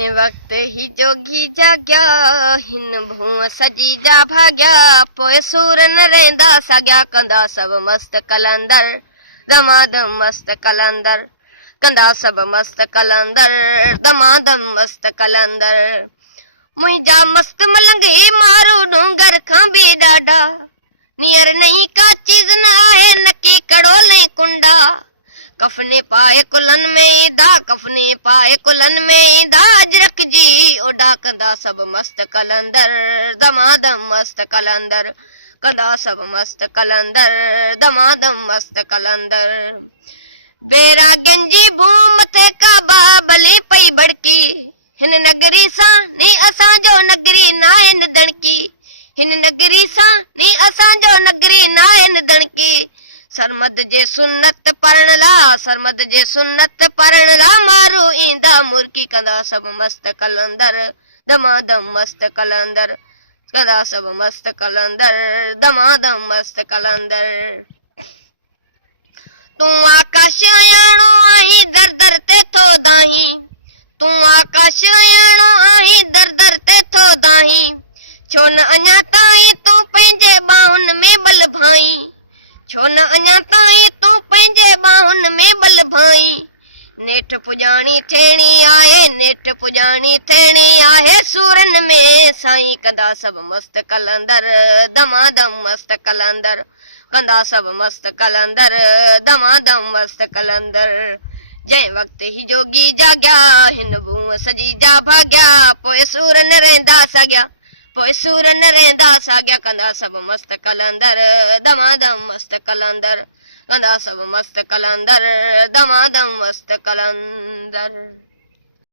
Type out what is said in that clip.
जंहिं वक्त ही जोगी जाग्या हिन भूअं सजी जा भाग्या पोइ सूर न रहंदा साॻिया कंदा सभु मस्त कलंदर दमादम मस्त कलंदर कंदा सभु मस्त कलंदर दमादम मस्त कलंदर मुंहिंजा मस्त मलंग मारो डूंगर खां बि ॾाढा नियर नहीं का चीज न आहे नकी कड़ोले कुंडा कफने पाए कुलन में ईंदा कफने पाए कुलन में ईंदा अजरक जी ओॾा कंदा सभु मस्त कलंदर दमादम मस्त कलंदर कंदा सभु मस्त कलंदर दमादम मस्त कलंदर बैरागियुनि जी भूम मथे काबा भले पई भड़की हिन नगरी सां नी असांजो नगरी नाहे निदणकी हिन नगरी सां नी असांजो नगरी नाहे निदणकी सरमद जे सुन्नत पढ़ण ला सरमद जे सुन्नत पढ़ण ला मारू ईंदा मुर्की कंदा सभु मस्त कलंदर दमादम मस्त कलंदर कंदा सभु मस्त कलंदर दमादम मस्त कलंदर तूं आकाश अयाणो आहीं दर दर ते थो दाहीं तूं आकाश अयाणो आहीं दर दर ते थो दाहीं छो न अञा ताईं तूं पंहिंजे ॿाहुनि में बल भाई छो न अञा ताईं तूं पंहिंजे ॿाहुनि में बल भाई नेठ पुॼाणी थियणी आहे नेठ पुॼाणी थियणी आहे सूरनि में साईं कंदा सभु मस्त कलंदर दमादम मस्त कलंदर कंदा सभु मस्त कलंदर दमादम मस्त कलंदर जंहिं वक्त ही जोगी जाग्या हिन भूअं सजी जा भाग्या पोइ सूर न रहंदा साॻिया पोइ सूर न रहंदा साॻिया कंदा सभु मस्त कलंदर दमादम मस्त कलंदर कंदा सभु मस्त कलंदर दमादम मस्त कलंदर।